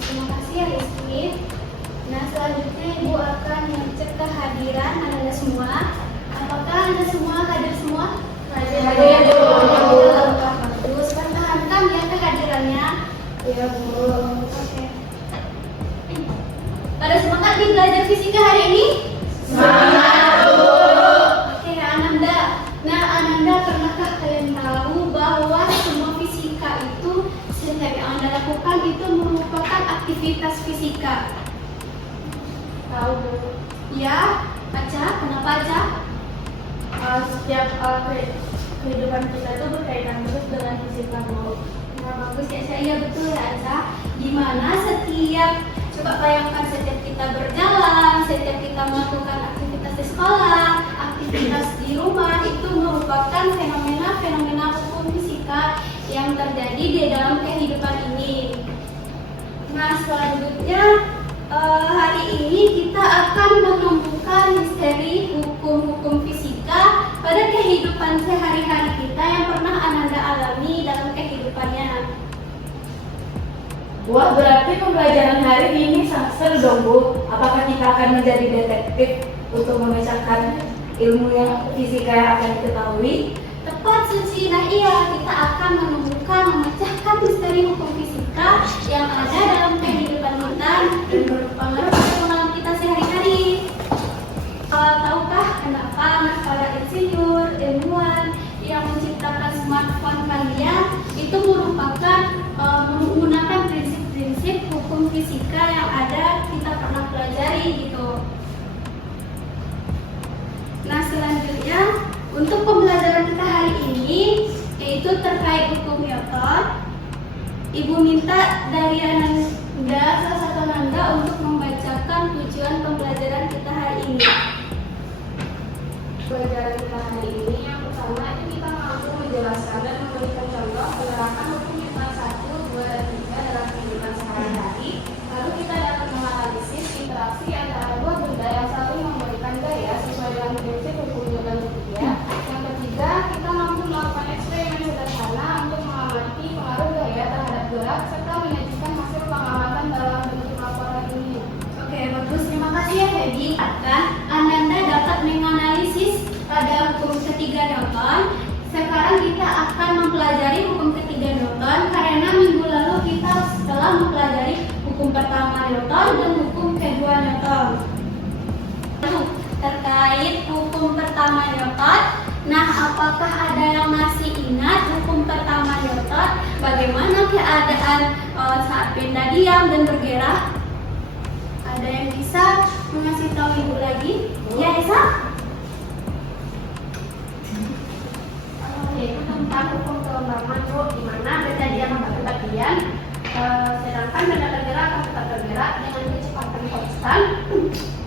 terima kasih ya Rizky. Nah, selanjutnya Ibu akan mengecek kehadiran Anda semua. Apakah Anda semua hadir semua? Hadir, Bu. Bagus, pertahankan ya kehadirannya. Iya, Bu. Oke. Pada semangat nih belajar fisika hari ini? Semangat, Bu. Oke, Ananda. Nah, Ananda, pernahkah kalian tahu bahwa semua fisika itu setiap yang Anda lakukan itu merupakan aktivitas fisika? Tahu, Bu. Ya, Aca, kenapa Aca? Setiap kehidupan kita itu berkaitan terus dengan fisika, Bu. Nah, bagus ya, saya betul ya Aca. Dimana coba bayangkan setiap kita berjalan, setiap kita melakukan aktivitas di sekolah, aktivitas di rumah, itu merupakan fenomena-fenomena hukum fisika yang terjadi di dalam kehidupan ini. Nah, selanjutnya hari ini kita akan menemukan misteri hukum-hukum fisika pada kehidupan sehari-hari kita yang pernah Ananda alami dalam kehidupannya. Wah, berarti pembelajaran hari ini sangat seru dong, Bu. Apakah kita akan menjadi detektif untuk memecahkan ilmu yang fisika yang akan diketahui? Tepat, Suci. Nah iya, kita akan memecahkan misteri hukum fisika yang ada dalam kehidupan kita dan berpengaruh pada pengalaman kita sehari-hari. Tahukah kenapa para insinyur, ilmuwan yang menciptakan smartphone kalian itu merupakan menggunakan prinsip-prinsip hukum fisika yang ada kita pernah pelajari gitu. Nah, selanjutnya untuk pembelajaran kita hari ini yaitu terkait hukum Newton. Ibu minta dari Ananda, salah satu Ananda, untuk membacakan tujuan pembelajaran kita hari ini. Pembelajaran kita hari ini yang pertama itu kita mampu menjelaskan dan memberikan contoh penerapan hukum Newton 1, 2, dan 3 dalam kehidupan sehari-hari. Lalu kita dapat menganalisis interaksi antara dua benda yang saling memberikan gaya sesuai dengan prinsip hukum Newton ketiga. Yang ketiga, kita mampu melakukan eksperimen sederhana untuk mengamati pengaruh gaya terhadap gerak serta menyajikan hasil pengamatan dalam bentuk laporan ini. Oke, bagus. Terima kasih ya, Feby. Ananda dapat menganalisis pada hukum ketiga Newton. Sekarang kita akan mempelajari hukum ketiga Newton karena minggu lalu kita telah mempelajari hukum pertama Newton dan hukum kedua Newton. Terkait hukum pertama Newton, nah apakah ada yang masih ingat hukum pertama Newton? Bagaimana keadaan saat benda diam dan bergerak? Ada yang bisa mengasih tahu Ibu lagi? Ya, Esa? Yaitu tentang hukum kelembaban, Bu, di mana benda diam akan tetap diam, sedangkan benda tergerak akan tetap bergerak dengan kecepatan konstan,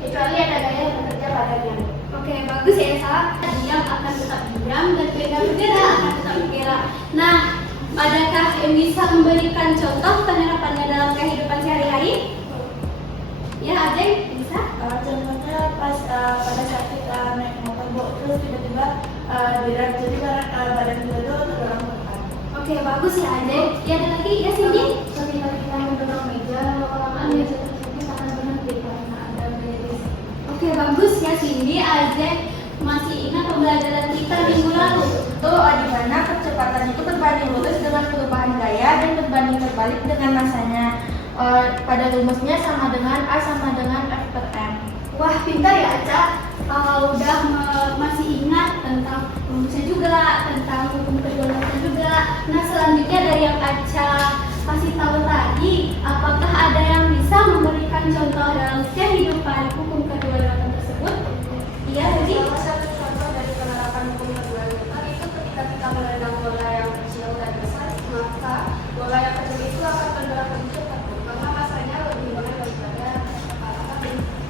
kecuali ada gaya yang bekerja padanya. Oke, bagus ya Esa. Diam akan tetap diam dan benda bergerak akan tetap bergerak. Nah, adakah yang bisa memberikan contoh penerapannya dalam kehidupan sehari-hari? Ya, Ajeng, bisa? Contohnya pada saat kita naik motor, Bu, terus tiba-tiba direm, jadi badan kita itu terdorong ke depan. Oke, bagus ya Ajeng. Ya, ada lagi? Ya, Cindy? Ketika kita mendorong meja, lalu orang meja tersebut akan berhenti karena ada gaya geser. Oke, bagus ya Cindy. Ajeng masih ingat pembelajaran kita minggu lalu? Itu di mana kecepatan itu berbanding lurus dengan perubahan gaya dan berbanding terbalik dengan masanya. Pada rumusnya sama dengan A sama dengan F per M. Wah, pintar ya Aca. Udah masih ingat tentang rumusnya juga, tentang hukum kedua juga. Nah, selanjutnya dari yang Aca kasih tahu tadi, apakah ada yang bisa memberikan contoh dalam kehidupan hukum kedua tersebut? Iya, jadi Salah satu contoh dari penerapan hukum kedua Newton itu ketika kita menendang bola yang kecil dan besar, maka bola yang kecil itu akan bergerak lebih cepat, karena masanya lebih banyak daripada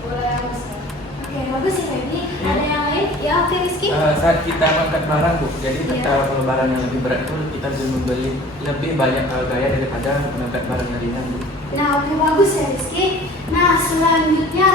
bola yang besar. oke, bagus ya Feby. Ada yang lain? Ya, oke Rizky. Saat kita mengangkat barang, Bu, jadi Iya. ketika barang yang lebih berat itu kita bisa membeli lebih banyak gaya daripada mengangkat barang yang ringan, Bu. Nah, oke, bagus ya Rizky. Nah, selanjutnya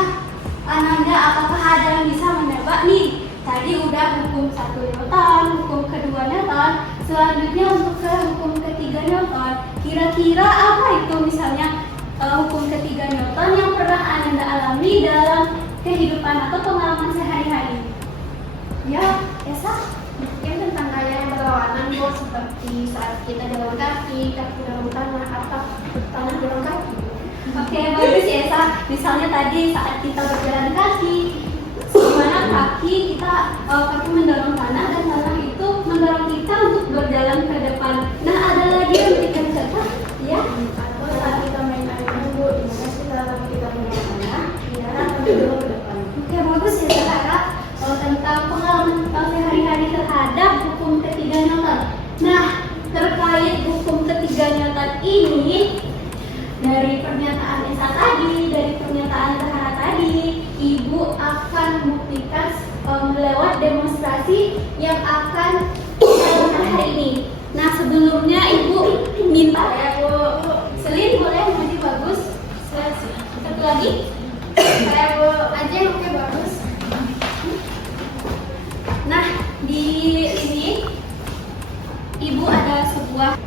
Ananda, apakah ada yang bisa menebak nih? Tadi udah hukum 1 Newton, hukum kedua Newton. Selanjutnya untuk ke hukum ketiga Newton, kira-kira apa itu misalnya hukum ketiga Newton yang pernah Ananda alami dalam kehidupan atau pengalaman sehari-hari? Ya, Esa? Mungkin tentang gaya yang berlawanan Bu, seperti saat kita jalan kaki dalam tanah atau tanah jalan kaki. Oke, bagus ya Esa. Misalnya tadi saat kita berjalan kaki, gimana kaki mendorong tanah dan tanah itu mendorong kita untuk berjalan ke depan. Nah, ada lagi yang memberikan contoh, ya? Atau saat kita main air Bu, dimana setelah kita main tanah, dia akan mendorong ke depan. Oke, bagus ya Sarah. Tentang pengalaman sehari-hari terhadap hukum ketiga Newton. Nah, terkait hukum ketiga Newton ini, dari pernyataan Esa tadi, dari pernyataan Zahra tadi, Ibu akan membuktikan lewat demonstrasi yang akan dilakukan hari ini. Nah, sebelumnya Ibu minta ya Bu, Selin boleh maju bagus. Satu lagi. Saya Bu aja oke bagus. Nah, di sini Ibu ada sebuah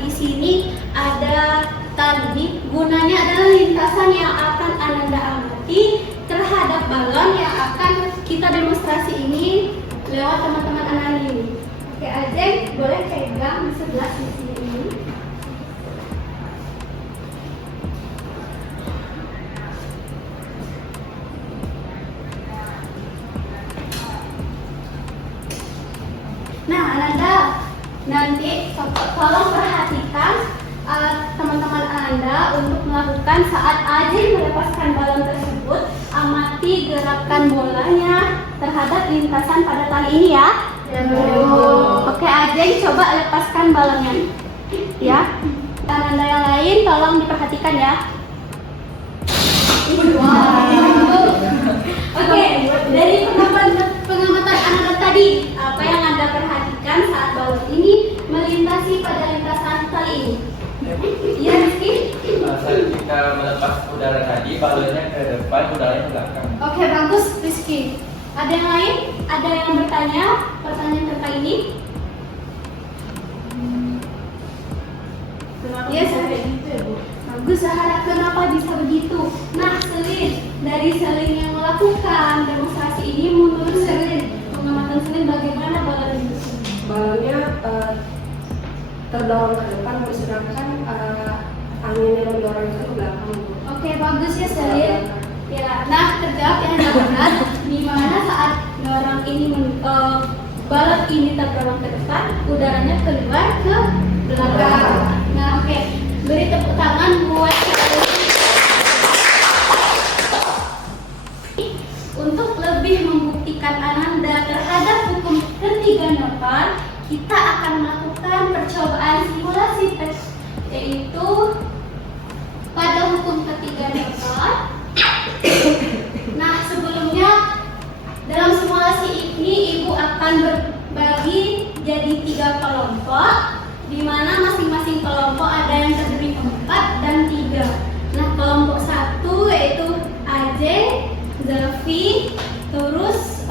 di sini ada tadi gunanya adalah lintasan yang akan Ananda amati terhadap balon yang akan kita demonstrasi ini lewat teman-teman Ananda ini. Oke, Ajeng boleh pegang di sebelah sini ini. Nah, Ananda nanti tolong perhatikan teman-teman Anda untuk melakukan saat Ajeng melepaskan balon tersebut, amati gerakan bolanya terhadap lintasan pada tali ini ya. Oke, Ajeng coba lepaskan balonnya. Ya. Dan Anda yang lain tolong diperhatikan ya. Oke, dari pengamatan Anda tadi, apa yang Anda perhatikan saat balon ini melintasi pada lintasan tali ini? Iya, Rizky? Saat kita melepas udara tadi, balonnya ke depan, udaranya ke belakang. Oke, bagus, Rizky. Ada yang lain? Ada yang bertanya pertanyaan tentang ini? Iya, Zahra. Bagus, Zahra. Kenapa bisa begitu? Nah, Selin, dari Selin yang melakukan demonstrasi ini, menurut Selin, pengamatan Selin bagaimana balon itu? Balonnya terdorong ke depan, sedangkan angin yang mendorong ke belakang. Oke, bagus ya Selin. Ya, nah terjawab yang benar. Di mana saat dorong ini balon ini terdorong ke depan, udaranya keluar ke belakang. Nah, oke. Beri tepuk tangan buat Selin. Untuk lebih membuktikan Ananda terhadap hukum ketiga Newton, kita akan melakukan percobaan simulasi tes, yaitu pada hukum ketiga Newton. Nah, sebelumnya dalam simulasi ini Ibu akan berbagi jadi 3 kelompok, di mana masing-masing kelompok ada yang terdiri 4 dan 3. Nah, kelompok 1 yaitu Ajeng, Zelvi, terus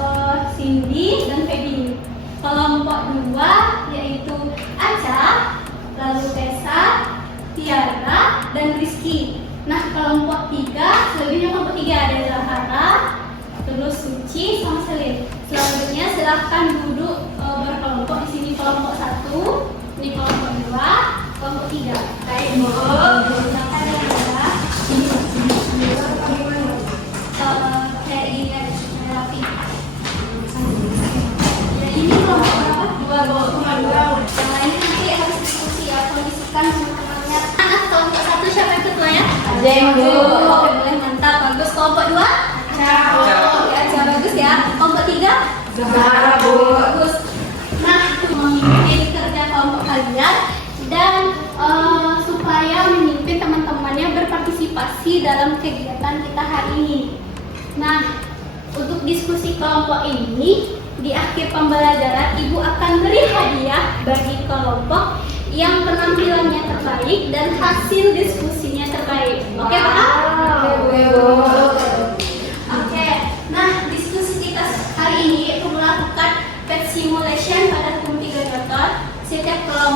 Cindy dan Feby. Kelompok 2 yaitu Aca, lalu Tessa, Tiara, dan Rizky. Nah, kelompok 3, selanjutnya kelompok 3 ada Zahra, terus Suci sama Selin. Selanjutnya silahkan duduk berkelompok. Di sini kelompok 1, ini kelompok 2, kelompok 3. Baik, Bu. Silakan ya, kayak ini ada rapi. Ini kelompok berapa? 2, yang lain nanti harus diskusi ya, kondisikan teman-temannya. Nah, kelompok 1 siapa yang ketuanya? Ajeng. Oke, boleh, mantap, bagus. Kelompok 2? Aca, bagus ya. Kelompok 3? Zahra, Bu. Bagus. Nah, memimpin kerja kelompok kalian dan supaya memimpin teman-temannya berpartisipasi dalam kegiatan kita hari ini. Nah, untuk diskusi kelompok ini, di akhir pembelajaran Ibu akan beri hadiah bagi kelompok yang penampilannya terbaik dan hasil diskusinya terbaik. Oke, paham? Oke. Nah, diskusi kita hari ini yaitu melakukan pet simulation pada hukum 3 Newton. Setiap kelompok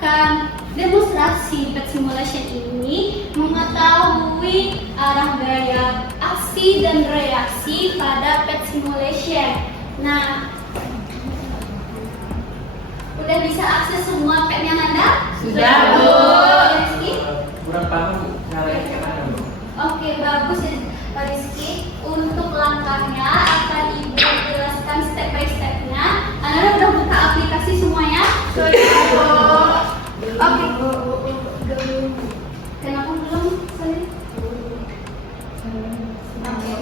Kan demonstrasi pet simulation ini mengetahui arah gaya, aksi dan reaksi pada pet simulation. Nah, udah bisa akses semua petnya Nanda? Sudah, Bu. Rizky? Kurang paham Bu, caranya kayak mana Bu? Oke, bagus ya Rizky. Untuk langkahnya akan Ibu jelaskan step by stepnya. Anda udah buka aplikasi semuanya? Oke. Kenapa belum?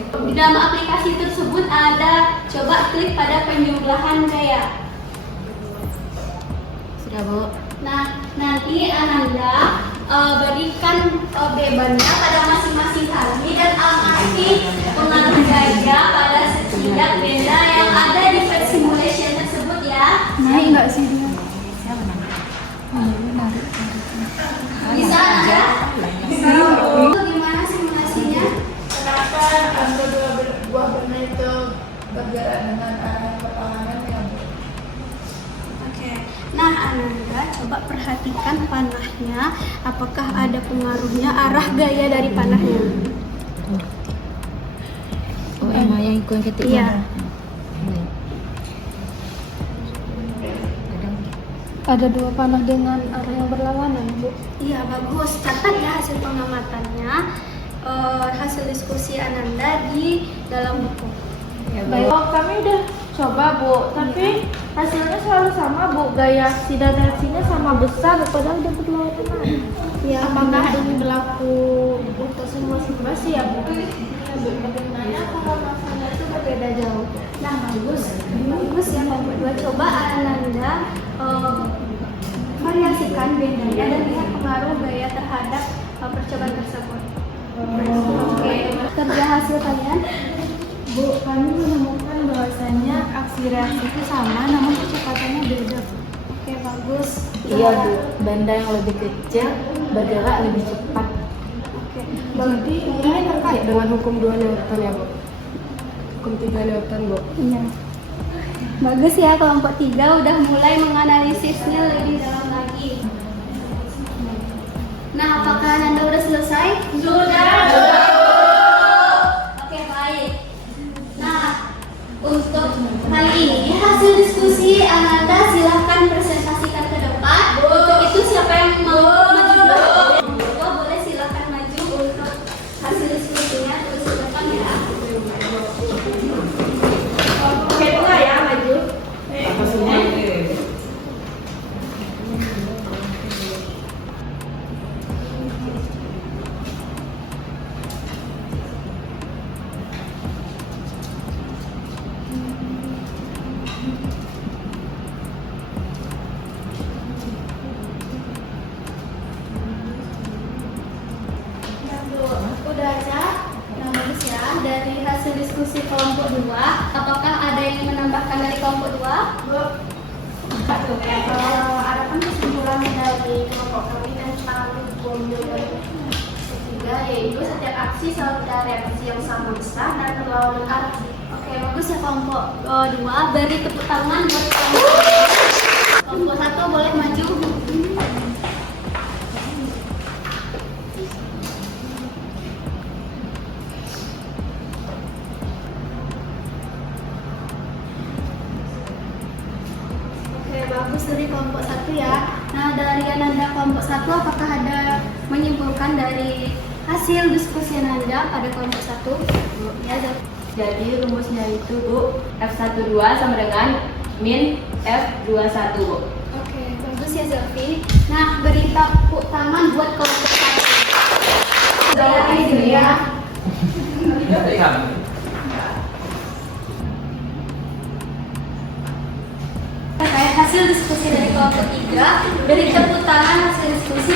Di dalam aplikasi tersebut ada, coba klik pada penjumlahan gaya. Sudah, Bu. Nah, nanti Ananda berikan bebannya pada masing-masing kami dan amati pengaruh gaya pada setiap benda yang ada di pet simulation tersebut ya. Naik nggak sih dia? Bisa Ananda? Bisa. Gimana simulasinya? Kenapa kedua buah benda itu bergerak dengan arah yang berlawanan ya, Bu? Oke. Nah, Ananda coba perhatikan panahnya, apakah ada pengaruhnya arah gaya dari panahnya? Oh, emang yang ikut ketik Iya. Ada dua panah dengan arah yang berlawanan, Bu. Iya, bagus. Catat ya hasil pengamatannya, hasil diskusi Ananda di dalam buku. Ya, Baik. Oh, kami udah coba, Bu, tapi hasilnya selalu sama, Bu. Gaya aksi dan reaksinya sama besar, padahal udah berlawanan. Ya, Apakah ini berlaku untuk semua simulasi ya, Bu? Bagaimana kalau masanya itu berbeda jauh? Nah, bagus. Bagus ya kelompok 2. Coba Ananda variasikan bedanya dan lihat pengaruh gaya terhadap percobaan tersebut. Oke, kerja hasil kalian. Bu, kami menemukan bahwasannya aksi reaksi itu sama, namun kecepatannya beda, Bu. Oke, bagus. Iya Bu, benda yang lebih kecil bergerak lebih cepat. Oke, Berarti ini terkait dengan hukum 2 Newton ya, Bu? Hukum 3 Newton, Bu. iya. Bagus ya, kelompok 3 udah mulai menganalisisnya lebih dalam lagi. Nah, apakah Ananda udah selesai? Sudah. Oke, baik. Nah, untuk kali ini hasil diskusi Ananda silahkan presentasikan ke depan. Untuk itu siapa yang mau maju dulu? Boleh silahkan maju untuk hasil diskusinya terus ke depan ya. Oke, bunga ya, maju. Udah aja. Nah, bagus ya. Dari hasil diskusi kelompok 2, apakah ada yang menambahkan dari kelompok 2? Ada kan kesimpulan dari kelompok kami tentang hukum ketiga, yaitu setiap aksi selalu ada reaksi yang sama besar dan berlawanan arah. Oke, bagus ya kelompok 2. Beri tepuk tangan buat kelompok 2. Kelompok 1 boleh maju. Oke, bagus dari kelompok 1 ya. Nah, dari Ananda kelompok 1, apakah ada menyimpulkan dari hasil diskusi Ananda pada kelompok 1? Ya, Jadi rumusnya itu Bu, F12 sama dengan min F21 Bu. Oke, bagus ya Zelvi. Nah, beri tepuk tangan buat kelompok 1. Sudah ini ya. Tidak ada yang Terkait hasil diskusi dari kelompok 3, beri tepuk tangan hasil diskusi.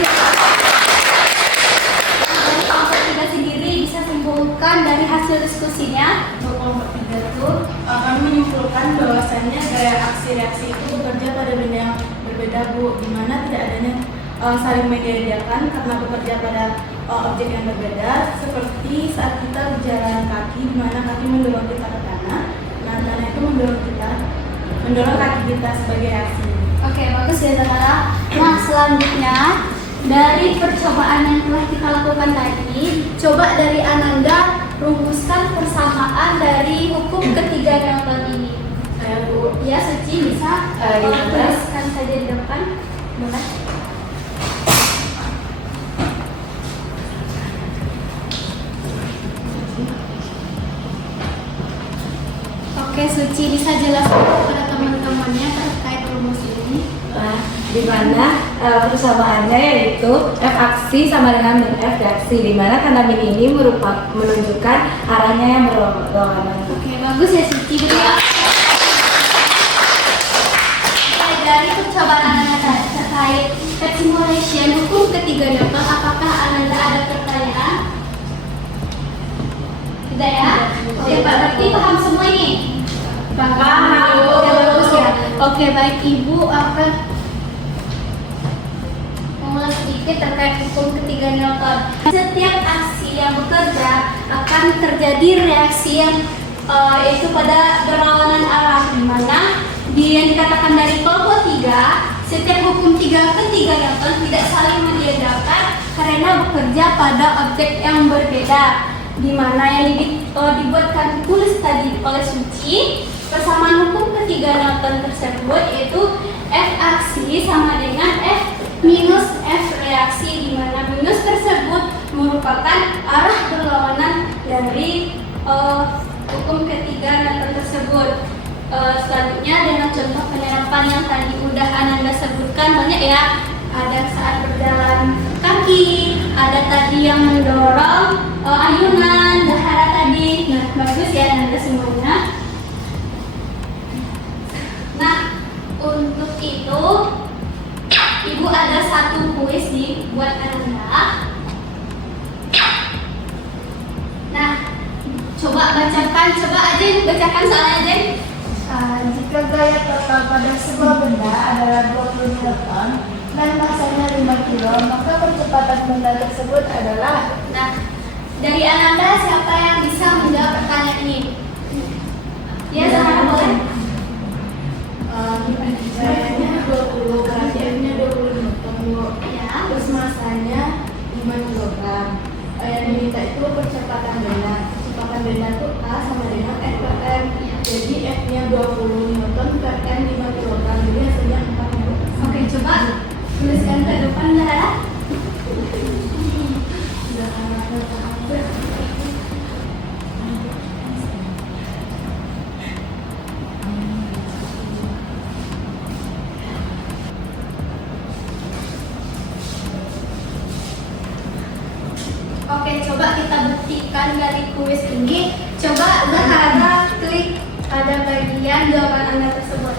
Dari kelompok 3 sendiri bisa simpulkan dari hasil diskusinya. Untuk kelompok 3 itu kami menyimpulkan bahwasannya gaya aksi reaksi itu bekerja pada benda yang berbeda, Bu, di mana tidak adanya saling mediakan karena bekerja pada objek yang berbeda, seperti saat kita berjalan kaki di mana kaki mendorong kita ke tanah, nah tanah itu mendorong kaki kita sebagai aksi. Oke, bagus ya Zahara. Nah, selanjutnya dari percobaan yang telah kita lakukan tadi, coba dari Ananda rumuskan persamaan dari hukum ketiga Newton ini. Saya Bu. Ya, Suci bisa tuliskan saja di depan. Boleh. Oke, Suci bisa jelaskan kepada teman-temannya terkait rumus ini. Nah, di mana persamaannya yaitu f aksi sama dengan min f reaksi, di mana tanda min ini menunjukkan arahnya yang berlawanan. Oke, bagus ya Suci. Oke, dari percobaan Ananda terkait simulation hukum ketiga Newton, apakah Ananda ada pertanyaan? Tidak ya? Oke, Pak, berarti paham semua ini? Paham. Oke, bagus ya. Oke, baik, Ibu akan mengulas sedikit terkait hukum ketiga Newton. Setiap aksi yang bekerja akan terjadi reaksi yang yaitu pada berlawanan arah, di mana yang dikatakan dari kelompok 3, setiap hukum ketiga Newton tidak saling meniadakan karena bekerja pada objek yang berbeda, di mana yang dibuatkan tulis tadi oleh Suci. Persamaan hukum ketiga Newton tersebut yaitu F aksi sama dengan F minus F reaksi, di mana minus tersebut merupakan arah berlawanan dari hukum ketiga Newton tersebut. Selanjutnya dengan contoh penerapan yang tadi udah Ananda sebutkan banyak ya. Ada saat berjalan kaki, ada tadi yang mendorong ayunan, Zahara tadi. Nah, bagus ya Ananda semuanya. Nah, untuk itu Ibu ada satu kuis nih buat Ananda. Nah, coba Ajeng bacakan soalnya Ajeng. Jika gaya total pada sebuah benda adalah 20 Newton dan masanya 5 kg, maka percepatan benda tersebut adalah. Nah, dari Ananda siapa yang bisa menjawab pertanyaan ini? Ya, Zahara boleh. Gayanya 20, F-nya 20 Newton Bu. Ya. Terus masanya 5 kg. Yang diminta itu percepatan benda. Percepatan benda itu A sama dengan F per M. Jadi F-nya 20 Newton per M 5 kg. Jadi hasilnya 4 Newton. Oke, coba tuliskan ke depan Zahara. Oke, coba kita buktikan dari kuis ini. Coba Zahara klik pada bagian jawaban Anda tersebut.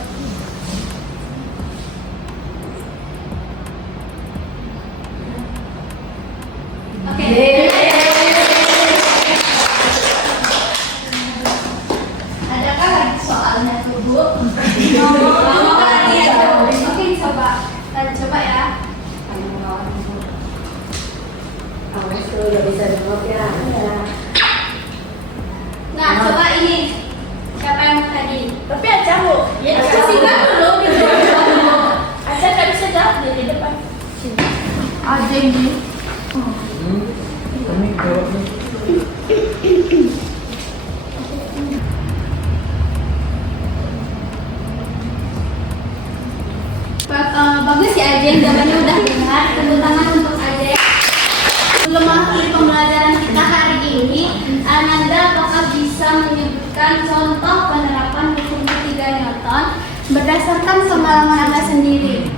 Oke. Adakah lagi soalnya tuh Bu? Oke, coba ya. Awas tuh udah bisa jawab ya. Nah, coba ini. Siapa yang tadi? Tapi Aca Bu, ya kasih dulu gitu. Aca nggak bisa jawab di depan. Aja ini. Kami jawabnya. Bagus ya Ajeng, jawabannya udah dengar. Tepuk tangan untuk Ajeng. Sebelum mengakhiri pembelajaran kita hari ini, Ananda apakah bisa menyebutkan contoh penerapan hukum ketiga Newton berdasarkan pengalaman Anda sendiri?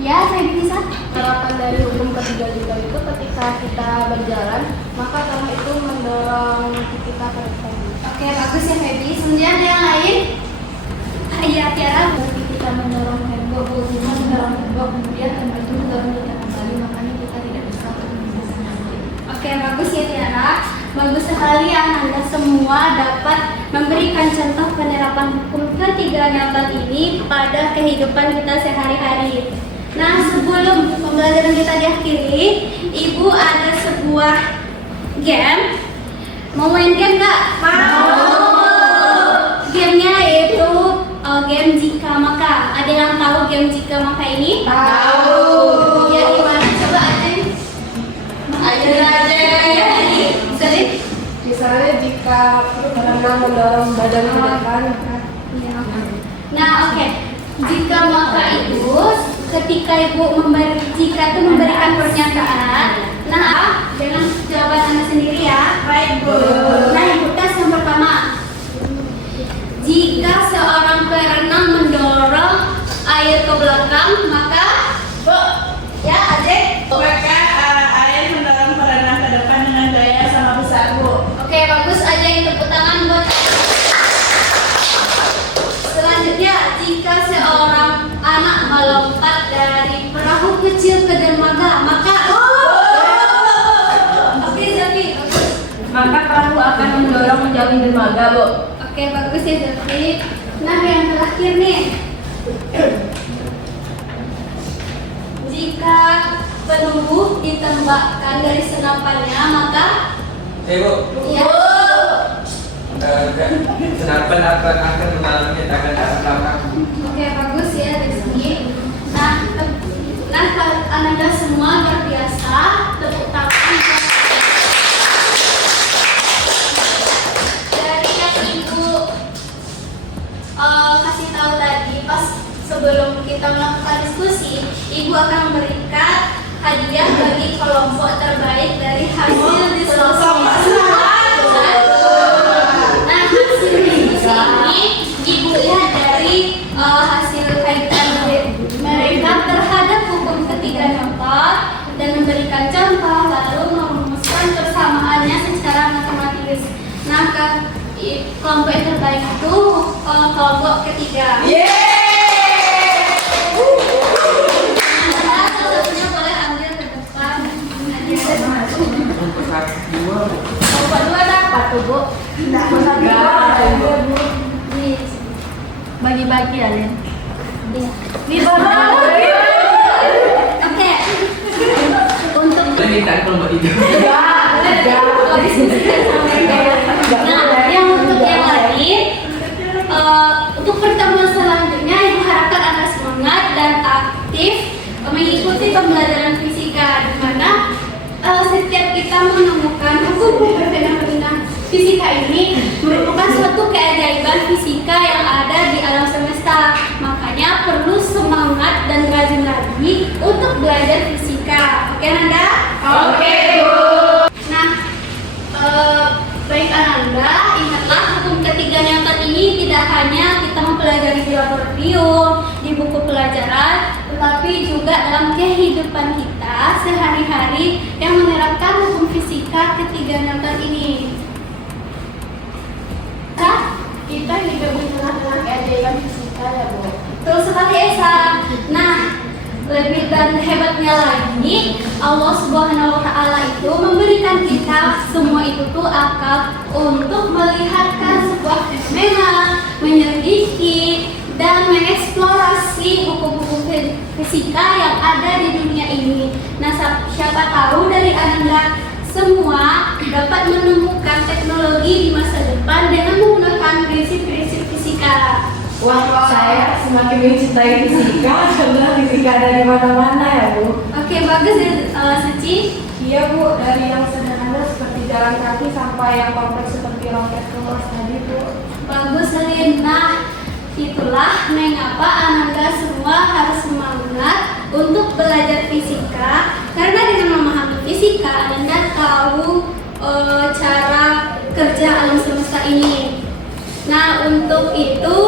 Ya, saya bisa. Penerapan dari hukum ketiga Newton itu ketika kita berjalan, maka tanah itu mendorong kita ke depan. Oke, bagus ya Feby. Kemudian ada yang lain? Iya, Tiara. Berarti kita mendorong tembok, mendorong tembok, kemudian tembok itu mendorong kita kembali, makanya kita tidak bisa berhenti. Oke, bagus ya Tiara. Bagus sekali Anda semua dapat memberikan contoh penerapan hukum ketiga Newton ini pada kehidupan kita sehari-hari. Nah, sebelum pembelajaran kita diakhiri, Ibu ada sebuah game. Mau main game nggak? Mau. Gamenya yaitu game jika maka. Ada yang tahu game jika maka ini? Tahu. Ya gimana? Coba aja ya ini. Sering? Misalnya jika berenang mendorong badan ke depan, Ya. Nah, oke. Jika maka itu ketika ibu memberikan pernyataan, nah dengan jawaban anda sendiri ya. Baik, Bu. Nah, ibu tes yang pertama. Jika seorang perenang mendorong air ke belakang, maka Bu, ya Ajek. maka air mendorong perenang ke depan dengan gaya sama besar, Bu. Oke, bagus aja yang tepuk tangan buat. Selanjutnya, jika seorang anak melompat dari perahu kecil ke dermaga, maka oke, Zafi, bagus. Maka perahu akan mendorong menjauhi dermaga, Bu. Oke, bagus ya Zafi. Nah, yang terakhir nih. Jika peluru ditembakkan dari senapannya, maka Bu, ya. senapan akan mengalami tangan arah belakang. Oke, bagus ya Rizky. Nah, Anda semua terbiasa tepuk tangan. Dari yang Ibu kasih tahu tadi pas sebelum kita melakukan diskusi, Ibu akan memberikan hadiah bagi kelompok terbaik dari hasil diskusi. Nah, hasil diskusi ini Ibu lihat dari hasil kaitan mereka terhadap hukum ketiga Newton dan memberikan contoh lalu merumuskan persamaannya secara matematis. Nah, kelompok yang terbaik itu kelompok ketiga. Nah, satu-satunya boleh ambil ke depan. Kelompok 2 dapat tuh, Bu. Bagi-bagi kalian. Oke. Untuk Ini tak kelompok itu. Nah, yang untuk yang lain, untuk pertemuan selanjutnya, Ibu harapkan Anda semangat dan aktif mengikuti pembelajaran fisika, di mana setiap kita menemukan hukum fenomena fisika ini merupakan suatu keajaiban fisika yang ada di alam semesta. Makanya perlu semangat dan rajin lagi untuk belajar fisika. Oke, Nanda? Oke, Bu. Nah, baik Ananda, ingatlah hukum ketiga Newton ini tidak hanya kita mempelajari di laboratorium, di buku pelajaran, tetapi juga dalam kehidupan kita sehari-hari yang menerapkan hukum fisika ketiga Newton ini. Kita hidup di tengah-tengah keajaiban fisika ya, Bu. Betul sekali Esa. Nah, lebih dan hebatnya lagi, Allah Subhanahu wa Ta'ala itu memberikan kita semua itu tuh akal untuk melihatkan sebuah fenomena, menyelidiki dan mengeksplorasi buku-buku fisika yang ada di dunia ini. Nah, siapa tahu dari Anda semua dapat menemukan teknologi di masa depan dengan menggunakan prinsip-prinsip fisika. wah, saya semakin mencintai fisika karena fisika ada di mana-mana ya, Bu. Oke, bagus ya, Suci. Iya, Bu, dari yang sederhana seperti jalan kaki sampai yang kompleks seperti roket kelas tadi, Bu. Bagus, Lin. Nah, itulah mengapa Ananda semua harus semangat untuk belajar fisika, karena dengan memahami fisika Ananda tahu cara kerja alam semesta ini. Nah, untuk itu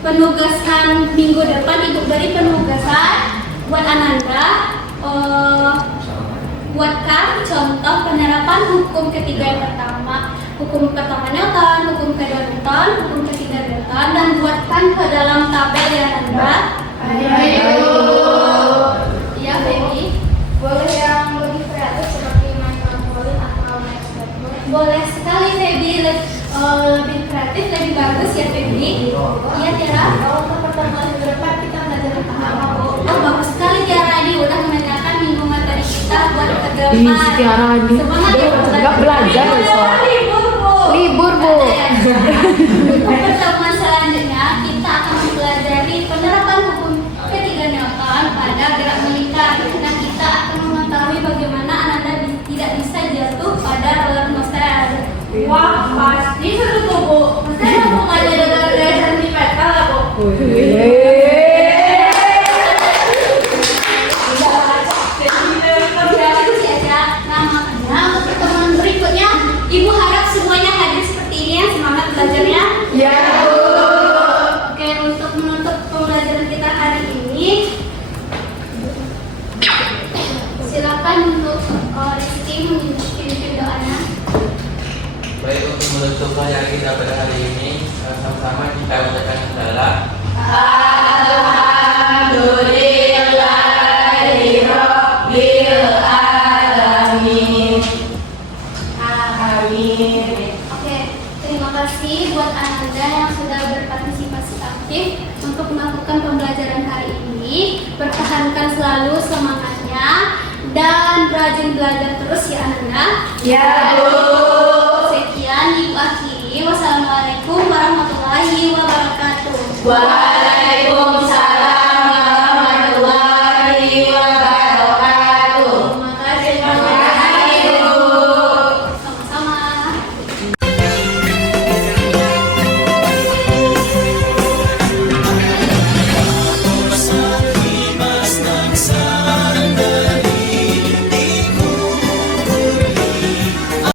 penugasan minggu depan Ibu beri penugasan buat Ananda, buatkan contoh penerapan hukum ketiga yang pertama, hukum pertama Newton, hukum kedua Newton, hukum ketiga Newton, dan buatkan ke dalam tabel ya Ananda. Iya, Baby. Boleh yang lebih kreatif seperti main trampolin atau main skateboard. Boleh sekali Baby, lebih kreatif, lebih bagus ya Baby. Iya Tiara. Kalau untuk pertemuan minggu depan kita belajar tentang apa, Bu? Oh, bagus sekali Tiara, ini udah menanyakan minggu materi kita buat ke depan. Ih, si Tiara ini. Semangat ya, Bu. Nggak belajar, Libur, besok. libur, Bu. Libur, Bu. Ada ya. Untuk pertemuan selanjutnya kita akan mempelajari penerapan menutup pelajaran kita pada hari ini, sama-sama kita ucapkan salam. Alhamdulillahirobbilalamin. Amin. Oke, terima kasih buat Ananda yang sudah berpartisipasi aktif untuk melakukan pembelajaran hari ini. Pertahankan selalu semangatnya dan rajin belajar terus ya Ananda. Ya, Bu. Sekian Ibu akhiri. Wassalamualaikum warahmatullahi wabarakatuh. Waalaikumsalam.